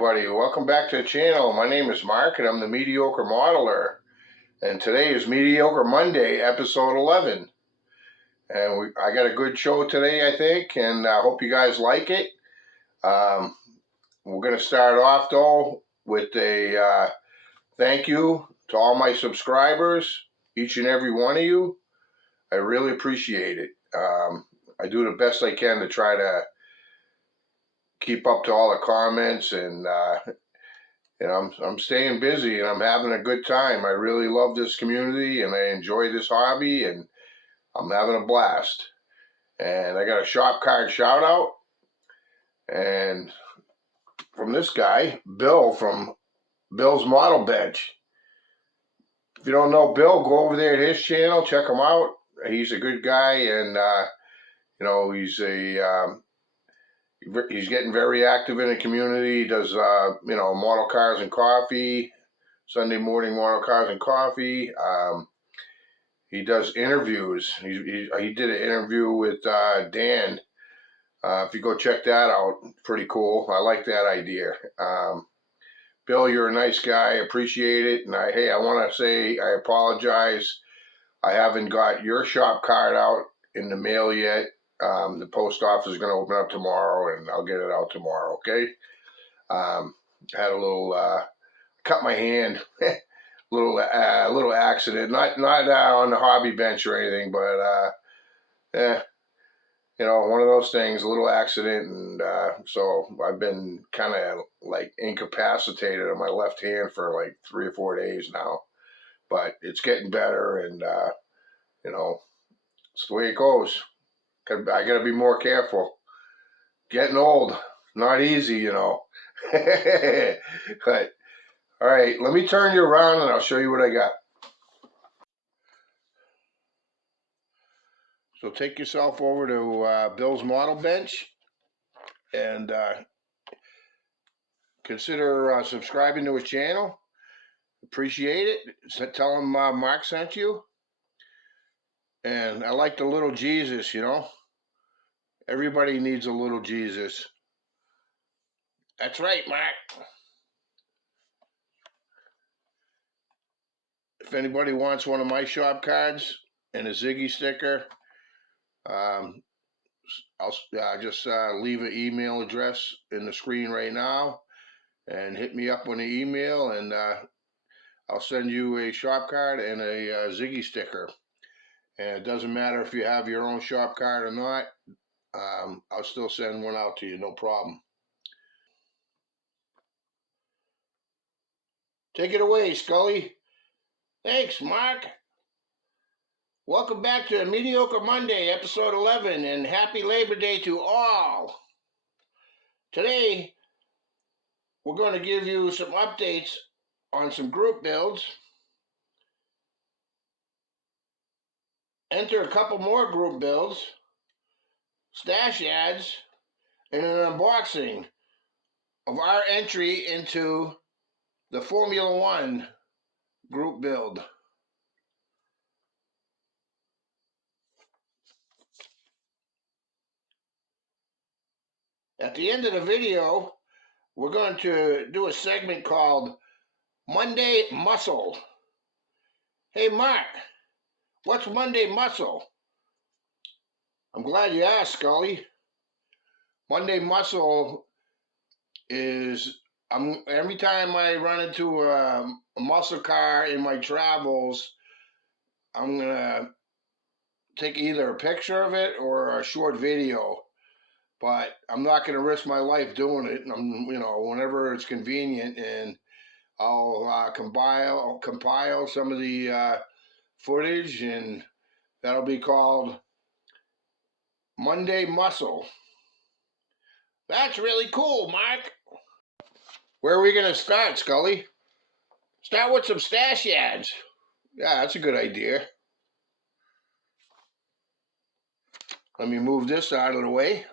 everybody, welcome back to the channel. My name is Mark and I'm the Mediocre Modeler, and today is Mediocre Monday, episode 11. And I got a good show today, I think, and I hope you guys like it. We're going to start off though with a thank you to all my subscribers, each and every one of you. I really appreciate it. I do the best I can to try to keep up to all the comments, and I'm staying busy and I'm having a good time. I really love this community and I enjoy this hobby and I'm having a blast. And I got a shop card shout out, and from this guy, Bill from Bill's Model Bench. If you don't know Bill, go over there at his channel, check him out. He's a good guy, and he's getting very active in the community. He does, model cars and coffee, Sunday morning model cars and coffee. He does interviews. He did an interview with Dan. If you go check that out, pretty cool. I like that idea. Bill, you're a nice guy. Appreciate it. And I want to say I apologize. I haven't got your shop card out in the mail yet. The post office is going to open up tomorrow, and I'll get it out tomorrow, okay? Had a little, cut my hand, little accident, not on the hobby bench or anything, but, one of those things, a little accident, and so I've been kind of like incapacitated on my left hand for like 3 or 4 days now, but it's getting better, and, it's the way it goes. I gotta be more careful. Getting old, not easy, But all right, let me turn you around and I'll show you what I got. So take yourself over to Bill's Model Bench and consider subscribing to his channel. Appreciate it. So tell him Mark sent you. And I like the little Jesus, Everybody needs a little Jesus. That's right, Mark. If anybody wants one of my shop cards and a Ziggy sticker, I'll just leave an email address in the screen right now and hit me up on the email, and I'll send you a shop card and a Ziggy sticker. And it doesn't matter if you have your own shop card or not. I'll still send one out to you, no problem. Take it away, Scully. Thanks, Mark. Welcome back to Mediocre Monday, episode 11, and happy Labor Day to all. Today, we're going to give you some updates on some group builds, enter a couple more group builds, stash ads, and an unboxing of our entry into the Formula One group build. At the end of the video, we're going to do a segment called Monday Muscle. Hey Mark, what's Monday Muscle? I'm glad you asked, Scully. Monday Muscle is, every time I run into a muscle car in my travels, I'm going to take either a picture of it or a short video. But I'm not going to risk my life doing it. Whenever it's convenient, and I'll compile some of the footage, and that'll be called Monday Muscle. That's really cool, Mark. Where are we going to start, Scully? Start with some stash ads. Yeah, that's a good idea. Let me move this out of the way.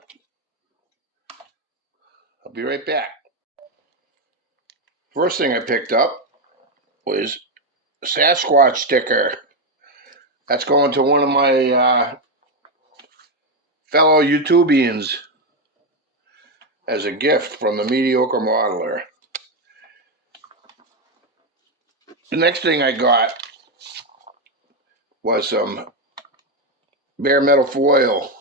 I'll be right back. First thing I picked up was a Sasquatch sticker. That's going to one of my fellow YouTubians as a gift from the Mediocre Modeler. The next thing I got was some bare metal foil,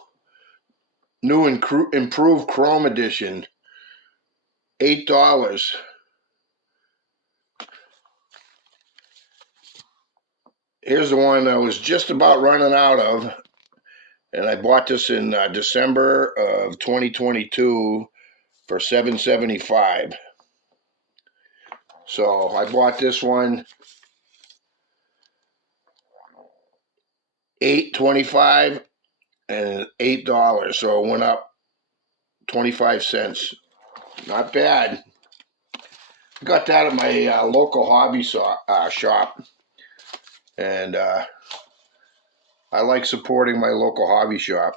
new and improved chrome edition, $8. Here's the one I was just about running out of, and I bought this in December of 2022 for $7.75. So I bought this one $8.25 and $8, so it went up 25 cents. Not bad. I got that at my local hobby shop, and I like supporting my local hobby shop.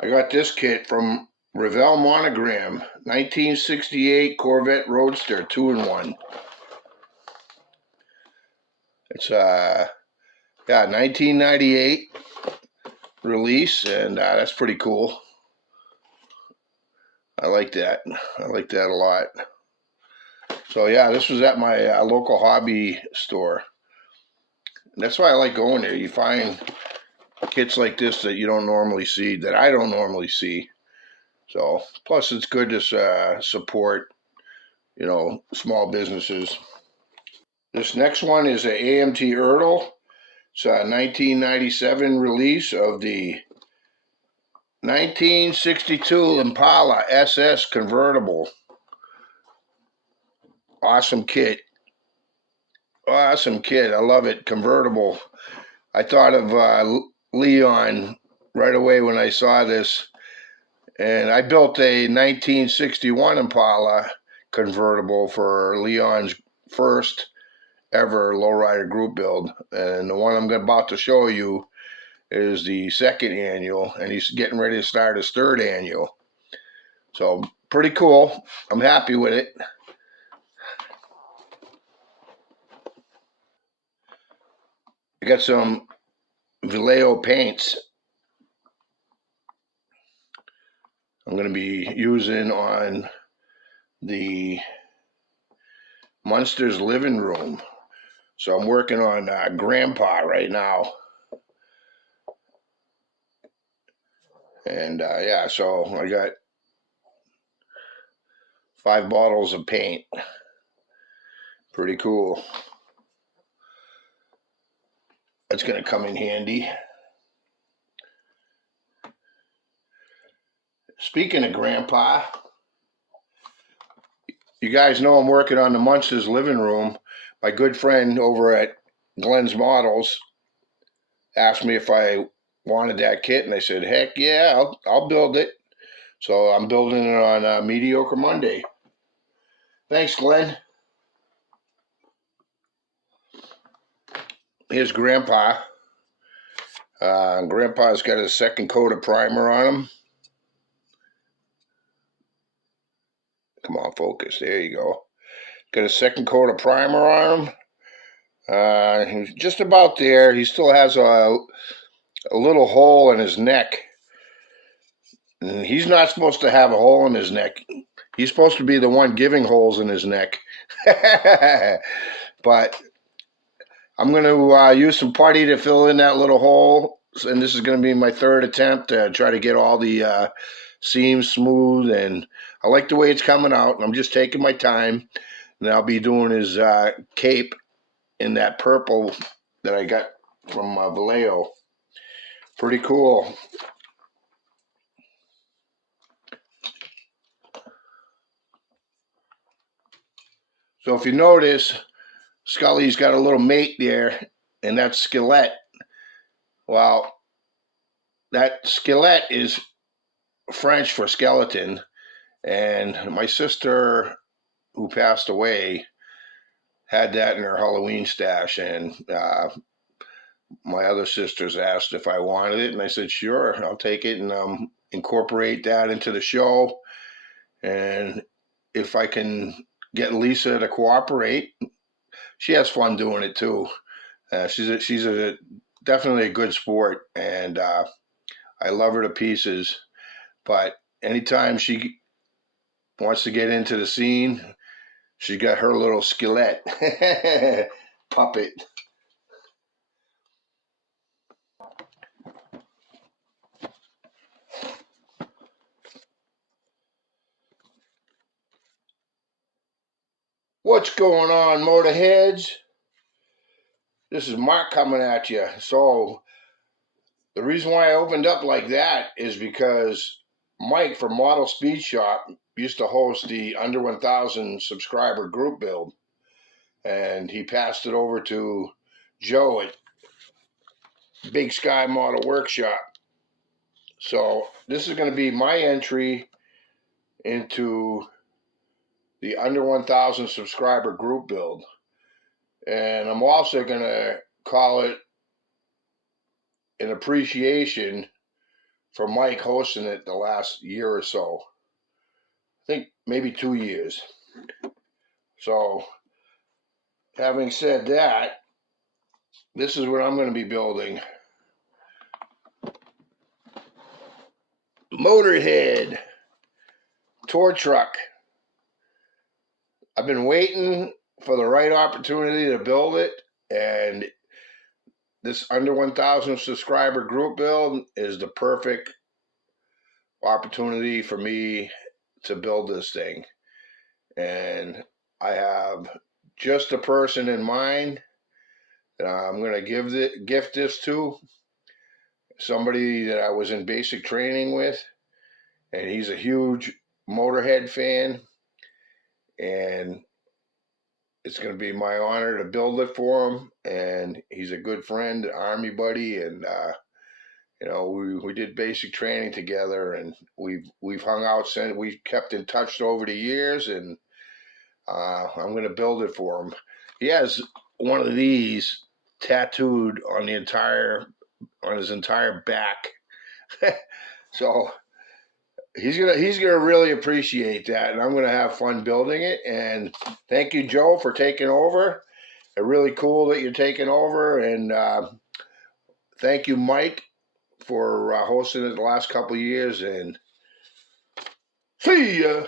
I got this kit from Revell Monogram, 1968 Corvette Roadster 2-in-1. It's 1998 release, and that's pretty cool. I like that. I like that a lot. So yeah, this was at my local hobby store. And that's why I like going there. You find kits like this that you don't normally see, that I don't normally see. So plus it's good to support, you know, small businesses. This next one is a AMT ERTEL. It's a 1997 release of the 1962 Impala SS convertible. Awesome kit. Awesome kit. I love it. Convertible. I thought of Leon right away when I saw this. And I built a 1961 Impala convertible for Leon's first ever lowrider group build. And the one I'm about to show you is the second annual, and he's getting ready to start his third annual. So pretty cool. I'm happy with it. I got some Vallejo paints I'm going to be using on the Munsters living room. So I'm working on Grandpa right now. And yeah, so I got 5 bottles of paint. Pretty cool. That's going to come in handy. Speaking of Grandpa, you guys know I'm working on the Munsters living room. My good friend over at Glenn's Models asked me if I wanted that kit, and I said, heck yeah, I'll build it. So I'm building it on Mediocre Monday. Thanks, Glenn. Here's Grandpa. Grandpa's got a second coat of primer on him. Come on, focus. There you go. Got a second coat of primer on him. He's just about there. He still has a little hole in his neck. And he's not supposed to have a hole in his neck. He's supposed to be the one giving holes in his neck. But I'm going to use some putty to fill in that little hole. And this is going to be my third attempt to try to get all the seams smooth. And I like the way it's coming out. And I'm just taking my time. And I'll be doing his cape in that purple that I got from Vallejo. Pretty cool. So if you notice, Scully's got a little mate there, and that's Skillet. Well, that Skillet is French for skeleton, and my sister, who passed away, had that in her Halloween stash, and my other sisters asked if I wanted it, and I said, sure, I'll take it and incorporate that into the show. And if I can get Lisa to cooperate, she has fun doing it too. She's definitely a good sport, and I love her to pieces. But anytime she wants to get into the scene, she got her little skillet puppet. What's going on, Motorheads? This is Mark coming at you. So the reason why I opened up like that is because Mike from Model Speed Shop used to host the under 1,000 subscriber group build, and he passed it over to Joe at Big Sky Model Workshop. So this is going to be my entry into the under 1,000 subscriber group build. And I'm also going to call it an appreciation for Mike hosting it the last year or so. I think maybe 2 years. So having said that, this is what I'm going to be building. Motorhead tour truck. I've been waiting for the right opportunity to build it, and this under 1,000 subscriber group build is the perfect opportunity for me to build this thing. And I have just a person in mind that I'm going to gift this to. Somebody that I was in basic training with, and he's a huge Motorhead fan, and it's going to be my honor to build it for him. And he's a good friend, Army buddy, and we did basic training together, and we've hung out since. We kept in touch over the years, and I'm going to build it for him. He has one of these tattooed on his entire back. So he's gonna really appreciate that, and I'm gonna have fun building it. And thank you, Joe, for taking over. It's really cool that you're taking over, and thank you, Mike, for hosting it the last couple of years. And see ya.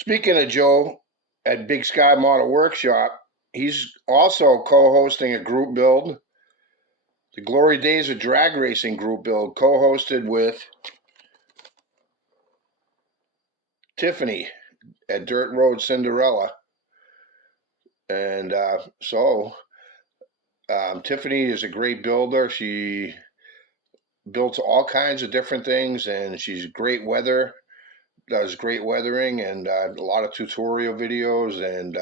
Speaking of Joe at Big Sky Model Workshop, he's also co-hosting a group build, the Glory Days of Drag Racing group build, co-hosted with Tiffany at Dirt Road Cinderella. And Tiffany is a great builder. She builds all kinds of different things, and she's does great weathering, and a lot of tutorial videos, and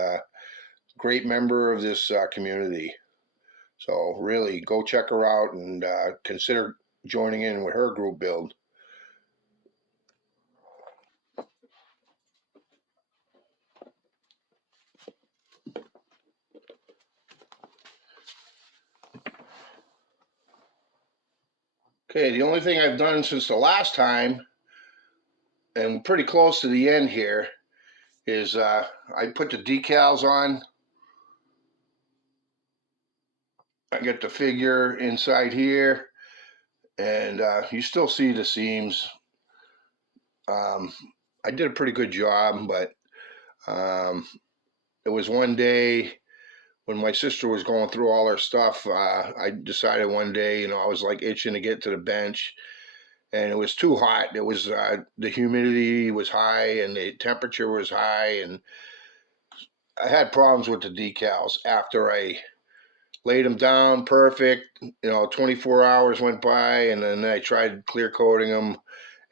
great member of this community. So really, go check her out and consider joining in with her group build. Okay, the only thing I've done since the last time, and pretty close to the end here, is I put the decals on. I get the figure inside here, and you still see the seams. I did a pretty good job, but it was one day when my sister was going through all her stuff. I decided one day, I was like itching to get to the bench, and it was too hot. It was the humidity was high, and the temperature was high, and I had problems with the decals after I laid them down perfect. 24 hours went by, and then I tried clear coating them,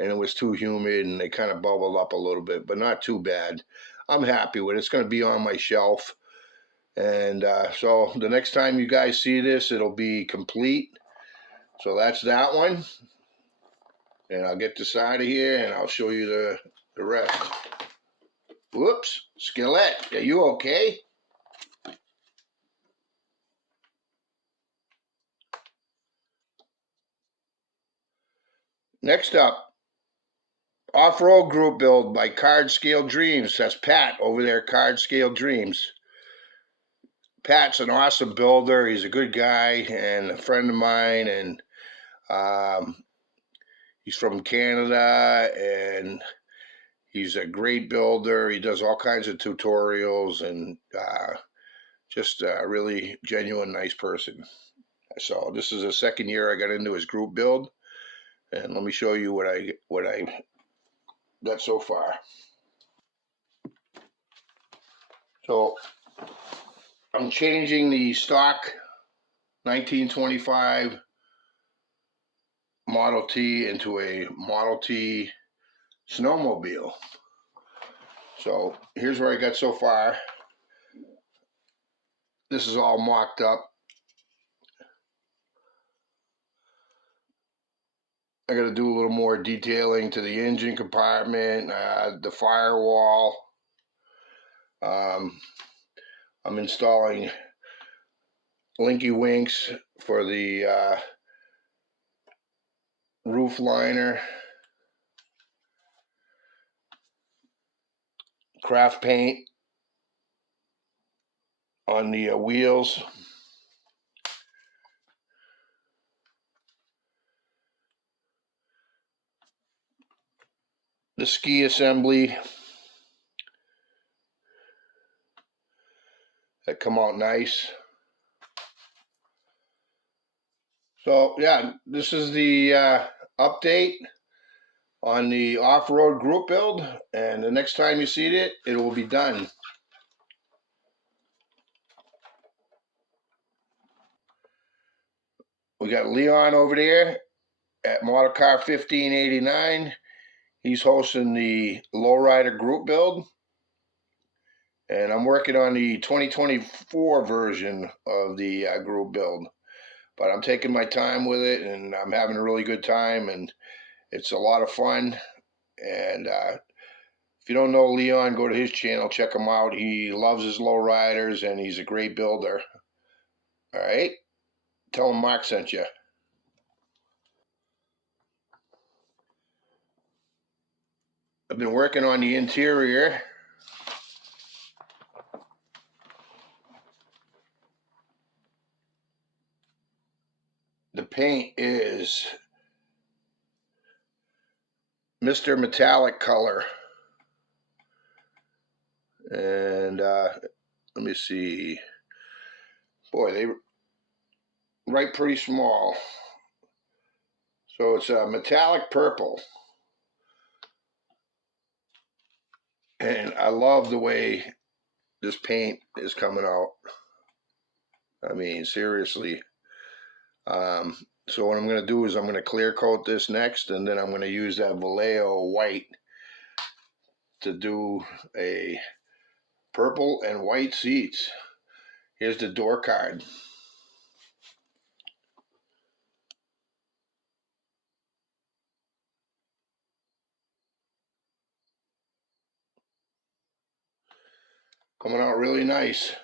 and it was too humid, and they kind of bubbled up a little bit, but not too bad. I'm happy with it. It's going to be on my shelf. And so the next time you guys see this, it'll be complete. So that's that one. And I'll get this out of here, and I'll show you the rest. Whoops, Skillet, are you okay? Next up, off-road group build by Card Scale Dreams. That's Pat over there, Card Scale Dreams. Pat's an awesome builder. He's a good guy and a friend of mine, and he's from Canada, and he's a great builder. He does all kinds of tutorials, and just a really genuine, nice person. So this is the second year I got into his group build, and let me show you what I got so far. So I'm changing the stock 1925 Model T into a Model T snowmobile. So here's where I got so far. This is all mocked up. I got to do a little more detailing to the engine compartment, the firewall. I'm installing Linky Winks for the roof liner. Craft paint on the wheels. The ski assembly that come out nice. So yeah, this is the update on the off-road group build, and the next time you see it, it will be done. We got Leon over there at Model Car 1589. He's hosting the lowrider group build, and I'm working on the 2024 version of the group build. But I'm taking my time with it, and I'm having a really good time, and it's a lot of fun. And if you don't know Leon, go to his channel, check him out. He loves his lowriders, and he's a great builder. All right? Tell him Mark sent you. I've been working on the interior. The paint is Mr. Metallic color. And let me see. Boy, they write pretty small. So it's a metallic purple. And I love the way this paint is coming out. I mean, seriously. So what I'm going to do is I'm going to clear coat this next, and then I'm going to use that Vallejo white to do a purple and white seats. Here's the door card. Coming out really nice.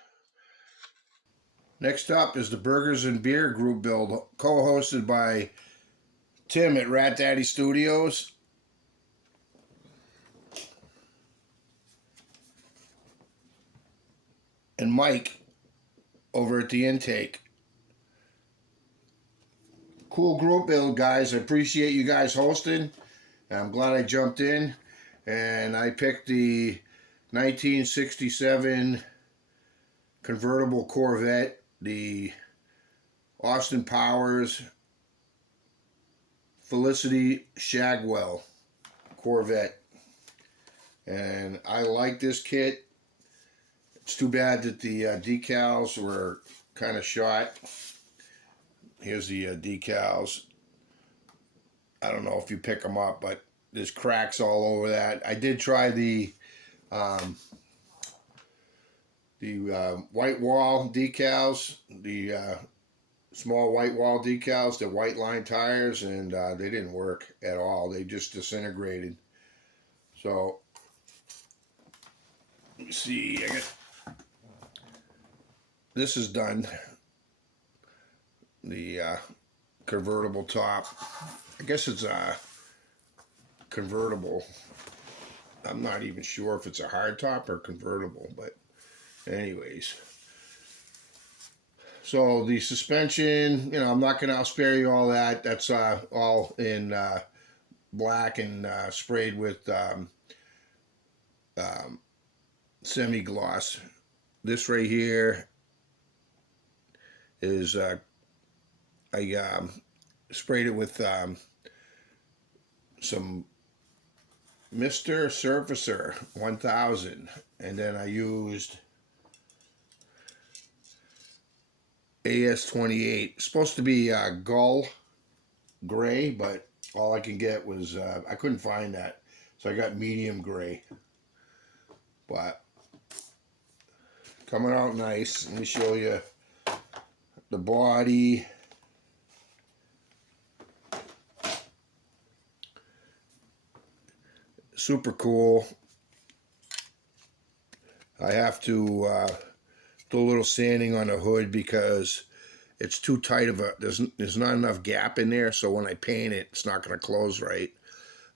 Next up is the Burgers and Beer group build, co-hosted by Tim at RatDaddy Studios and Mike over at the intake. Cool group build, guys. I appreciate you guys hosting. I'm glad I jumped in, and I picked the 1967 convertible Corvette, the Austin Powers Felicity Shagwell Corvette, and I like this kit. It's too bad that the decals were kind of shot. Here's the decals. I don't know if you pick them up, but there's cracks all over that. I did try the white wall decals, the small white wall decals, the white line tires, and they didn't work at all. They just disintegrated. So let me see. This is done. The convertible top. I guess it's convertible. I'm not even sure if it's a hardtop or convertible, but anyways. So the suspension, I'll spare you all that. That's all in black and sprayed with semi-gloss. This right here is I sprayed it with some Mr. Surfacer 1000, and then I used AS28. It's supposed to be gull gray, but all I can get was I couldn't find that, so I got medium gray. But coming out nice. Let me show you the body. Super cool. I have to do a little sanding on the hood because it's too tight of a, there's not enough gap in there, so when I paint it, it's not going to close right.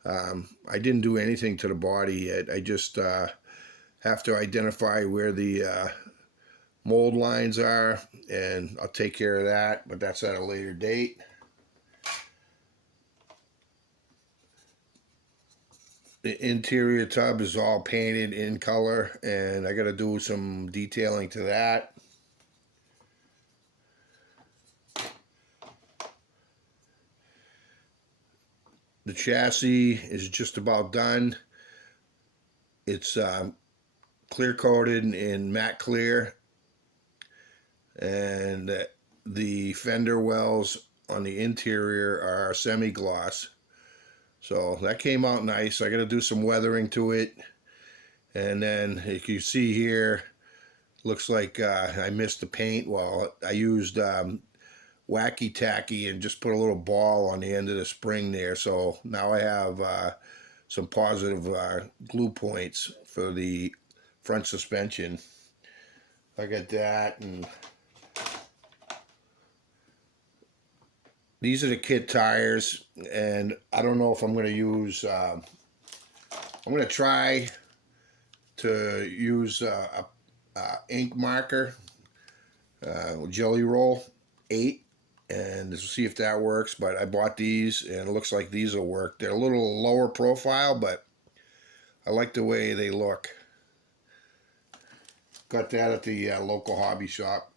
I didn't do anything to the body yet. I just have to identify where the mold lines are, and I'll take care of that, but that's at a later date. The interior tub is all painted in color, and I got to do some detailing to that. The chassis is just about done. It's clear coated in matte clear, and the fender wells on the interior are semi-gloss. So that came out nice. I got to do some weathering to it, and then if you see here, looks like I missed the paint. Well, I used wacky tacky and just put a little ball on the end of the spring there, so now I have some positive glue points for the front suspension. I got that, and these are the kit tires, and I don't know if I'm going to use, I'm going to try to use a ink marker, Jelly Roll 8, and see if that works. But I bought these, and it looks like these will work. They're a little lower profile, but I like the way they look. Got that at the local hobby shop.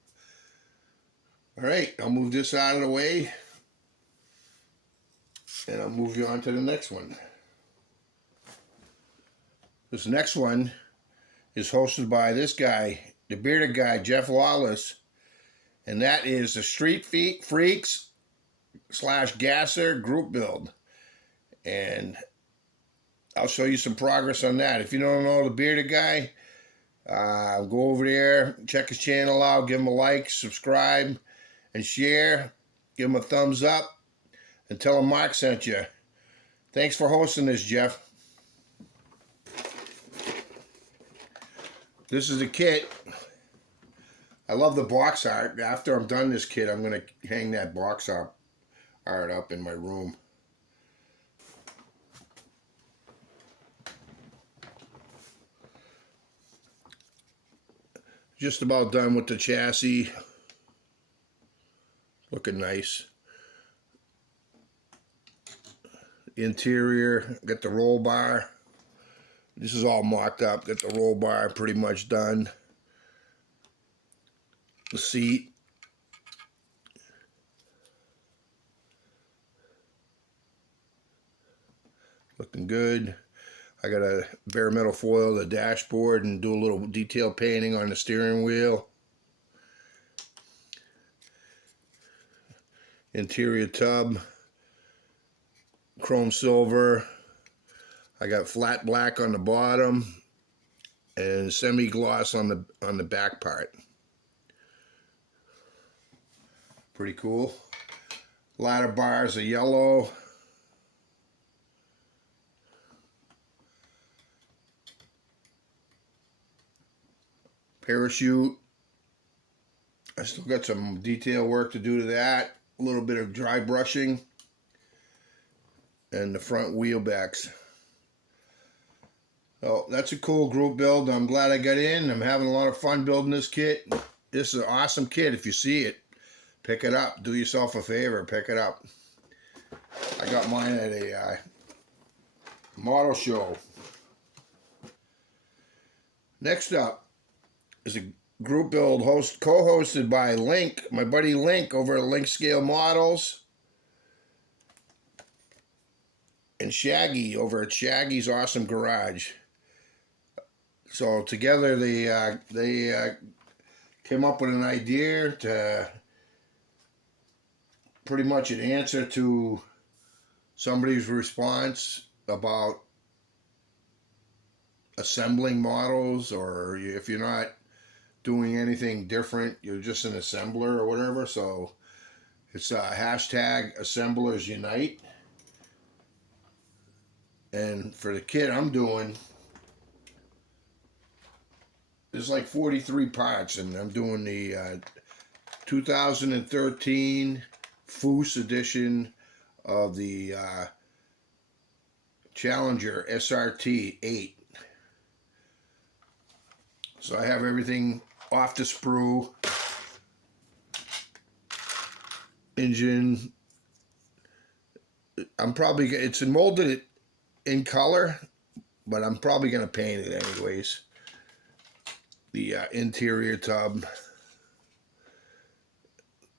All right, I'll move this out of the way, and I'll move you on to the next one. This next one is hosted by this guy, the bearded guy, Jeff Lawless, and that is the StreetFreaks / Gasser group build. And I'll show you some progress on that. If you don't know the bearded guy, go over there, check his channel out, give him a like, subscribe, and share. Give him a thumbs up, and tell him Mark sent you. Thanks for hosting this, Jeff. This is the kit. I love the box art. After I'm done this kit, I'm going to hang that box art up in my room. Just about done with the chassis. Looking nice. Interior, got the roll bar. This is all mocked up. Got the roll bar pretty much done. The seat. Looking good. I got to bare metal foil the dashboard and do a little detail painting on the steering wheel. Interior tub. Chrome silver. I got flat black on the bottom and semi-gloss on the back part. Pretty cool. Ladder bars are yellow. Parachute. I still got some detail work to do to that. A little bit of dry brushing. And the front wheel backs. So that's a cool group build. I'm glad I got in. I'm having a lot of fun building this kit. This is an awesome kit. If you see it, pick it up. Do yourself a favor, pick it up. I got mine at a model show. Next up is a group build co-hosted by Link, my buddy Link over at Link Scale Models, and Shaggy over at Shaggy's Awesome Garage. So together they came up with an idea to pretty much an answer to somebody's response about assembling models, or if you're not doing anything different, you're just an assembler or whatever. So it's hashtag assemblers unite. And for the kit I'm doing, there's like 43 parts, and I'm doing the 2013 Foose edition of the Challenger SRT 8. So I have everything off the sprue, engine. It's molded in color, but I'm probably going to paint it anyways. The interior tub.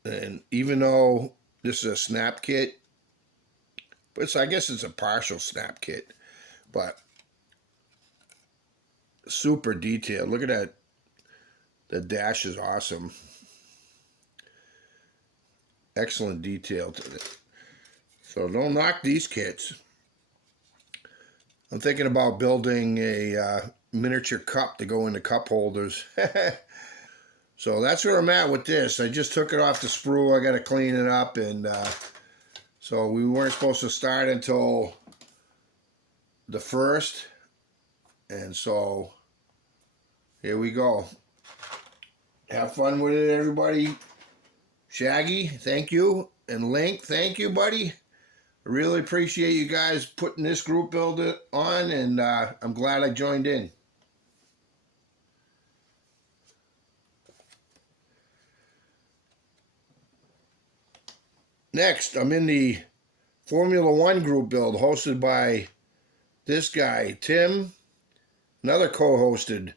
And even though this is a snap kit, but I guess it's a partial snap kit, but super detailed. Look at that. The dash is awesome. Excellent detail to it. So don't knock these kits. I'm thinking about building a miniature cup to go into cup holders. So that's where I'm at with this. I just took it off the sprue. I got to clean it up, and so we weren't supposed to start until the 1st, and so here we go. Have fun with it, everybody. Shaggy, thank you, and Link, thank you, buddy. I really appreciate you guys putting this group build on, and I'm glad I joined in. Next, I'm in the Formula One group build hosted by this guy, Tim, another co-hosted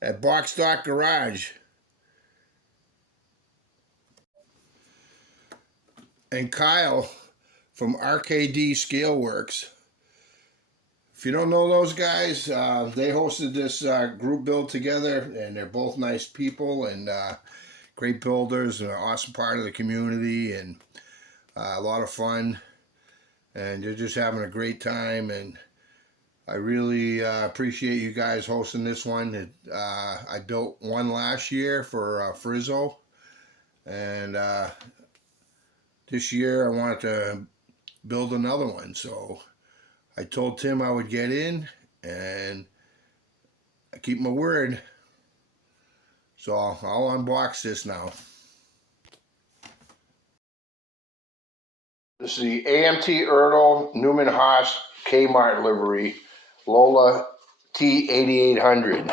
at Boxstock Garage, and Kyle from RKD Scaleworks. If you don't know those guys, they hosted this group build together, and they're both nice people and great builders, and an awesome part of the community, and a lot of fun, and you're just having a great time. And I really appreciate you guys hosting this one. I built one last year for Frizzo, and this year I wanted to build another one. So I told Tim I would get in, and I keep my word. So I'll unbox this now. This is the AMT ERTEL Newman Haas Kmart livery, Lola T8800.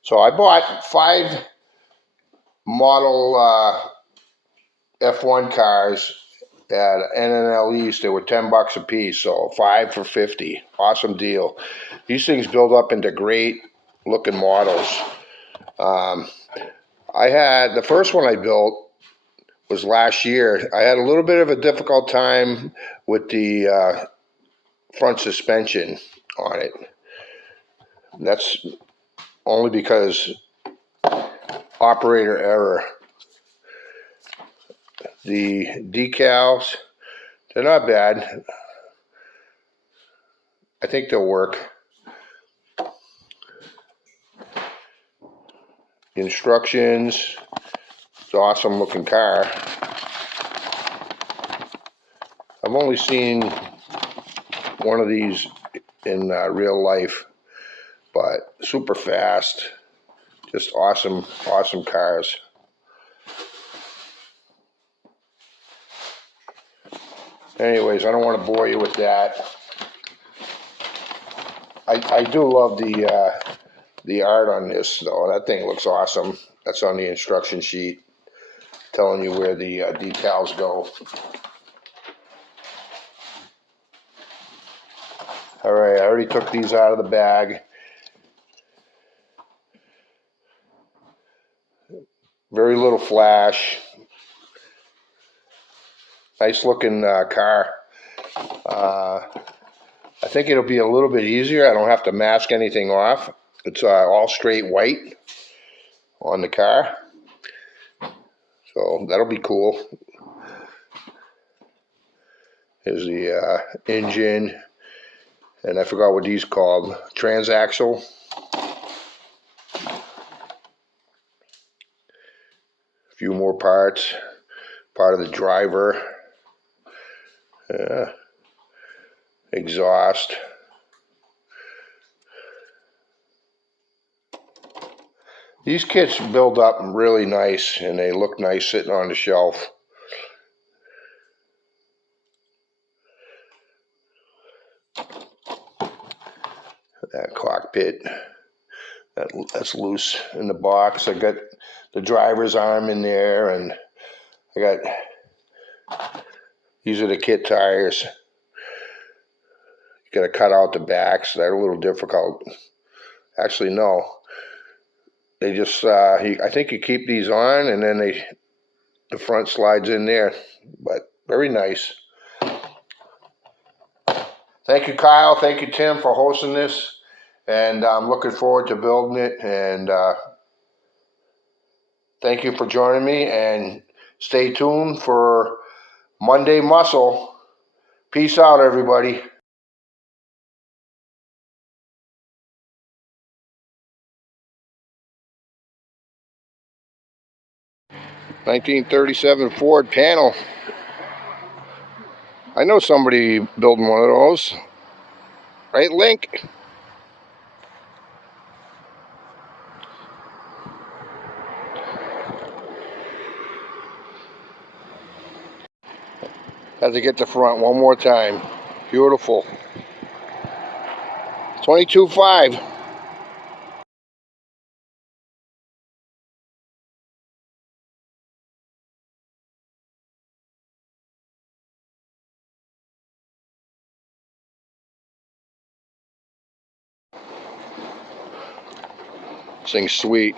So I bought 5 model F1 cars at NNL East. They were $10 a piece, so 5 for $50. Awesome deal. These things build up into great looking models. I had the first one I built was last year. I had a little bit of a difficult time with the front suspension on it. That's only because operator error. The decals, they're not bad. I think they'll work. The instructions, it's an awesome looking car. I've only seen one of these in real life, but super fast, just awesome, awesome cars. Anyways, I don't want to bore you with that. I do love the art on this though. That thing looks awesome. That's on the instruction sheet, telling you where the decals go. All right, I already took these out of the bag. Very little flash. Nice looking car. I think it'll be a little bit easier. I don't have to mask anything off. It's all straight white on the car. So that'll be cool. Here's the engine. And I forgot what these called. Transaxle. A few more parts. Part of the driver. Exhaust. These kits build up really nice and they look nice sitting on the shelf. That cockpit, that's loose in the box. I got the driver's arm in there, and I got, these are the kit tires. You gotta cut out the backs. They're a little difficult. Actually, no. They just, I think you keep these on, and then the front slides in there. But very nice. Thank you, Kyle. Thank you, Tim, for hosting this. And I'm looking forward to building it. And thank you for joining me. And stay tuned for Monday Muscle. Peace out, everybody. 1937 Ford panel. I know somebody building one of those. Right, Link? Had to get the front one more time. Beautiful. 22.5. This thing's sweet.